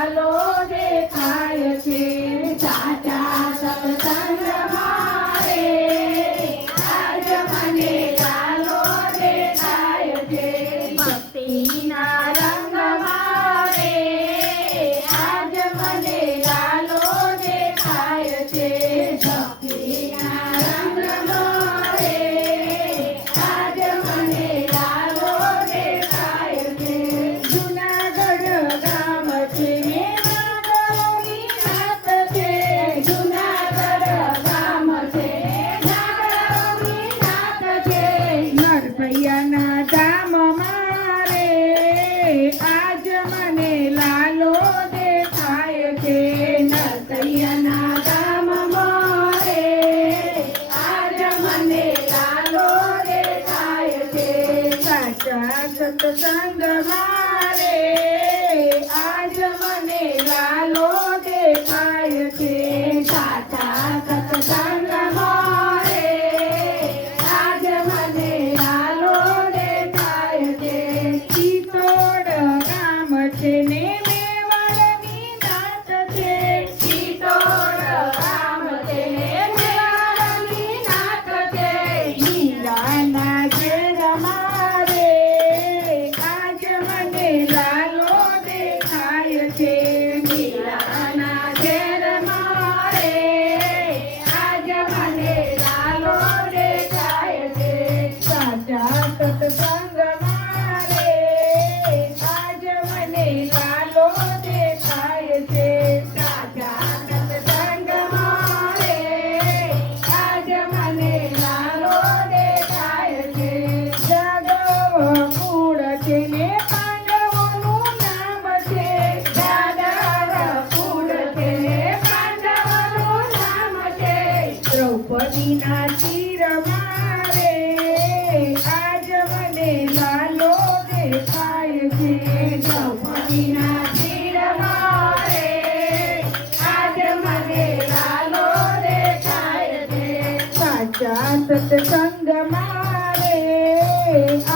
લાલો દેખાય છે સાચા સત્સંગમાં રે આજ મને લાલો દેખાય છે ભક્તિના રંગમાં રે આજ મને લાલો દેખાય છે ભક્તિના રંગમાં રે આજ મને લાલો દેખાય છે જુનાગઢ ગામ છે નાગરોની નાત છે જુનાગઢ ગામ છે નાગરોની નાત છે નરભૈયાના ધામમાં રે આજ મને લાલો દેખાય છે નરભૈયાના ધામમાં રે આજ મને લાલો દેખાય છે સાચા સત્સંગમાં રે આજ મને લાલો દેખાય છે સાચા સત્સંગમાં રે આજ મને લાલો દેખાય છે ચિત્તોડ ગામ છે ને મેવાડની નાત છે ચિત્તોડ ગામ છે ને મેવાડની નાત છે હીરાના ઘેરમાં રે આજ મને લાલો દેખાય છે હીરાના ઘેરમાં રે આજ મને લાલો દેખાય છે સાચા સત્સંગમાં રે આજ મને લાલો દેખાય છે સાચા સત્સંગમાં રે આજ મને લાલો દેખાય છે જાદવ કુળ છે ને પાંડવોનું નામ છે જાદવ કુળ છે ને પાંડવોનું નામ છે દ્રૌપદીના ચીરમાં રે આજ મને લાલો દેખાય છે દ્રૌપદીના ચીરમાં રે આજ મને લાલો દેખાય છે સાચા સત્સંગમાં રે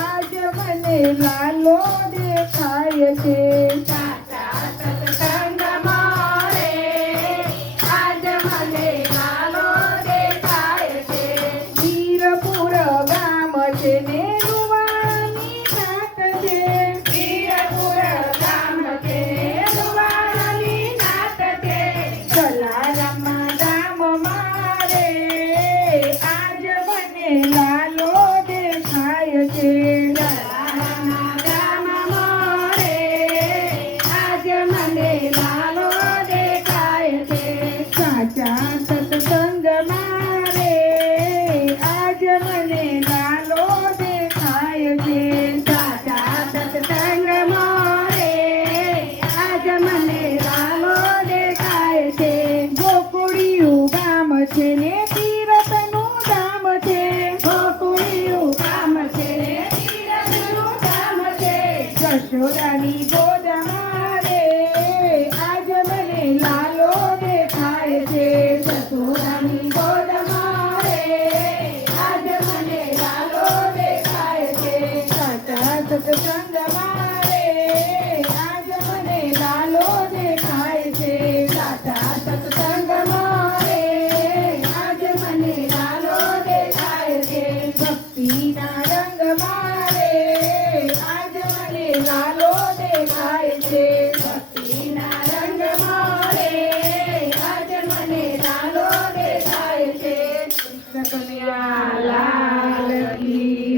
આજ મને લાલો દેખાય છે સાચા સત્સંગમાં રે આજ મને લાલો દેખાય છે વીરપુર ગામ છે ને રૂવાણી નાત છે વીરપુર ગામ છે ને રૂવાણી નાત છે જલારામના ધામમાં રે આજ મને લાલો દેખાય છે જલારામના ધામમાં રે આજ મને લાલો દેખાય છે સાચા સત્સંગમાં રે આજ મને લાલો દેખાય છે સાચા સત્સંગમાં રે આજ મને લાલો દેખાય છે ગોકુળિયું ગામ છે ને તીરથનું ધામ છે ગોકુળિયું ગામ છે ને તીરથનું ધામ છે જશોદાની ગોદમાં રે આજ મને લાલો દેખાય છે જશોદાની ગોદમાં રે આજ મને લાલો દેખાય છે સાચા સત્સંગમાં રે આજ મને લાલો દેખાય છે સાચા સત્સંગમાં રે આજ મને લાલો દેખાય છે ભક્તિના રંગમાં રે આજ મને લાલો દેખાય છે ભક્તિના રંગમાં રે આજ મને લાલો દેખાય છે કૃષ્ણ કનૈયા લાલ કી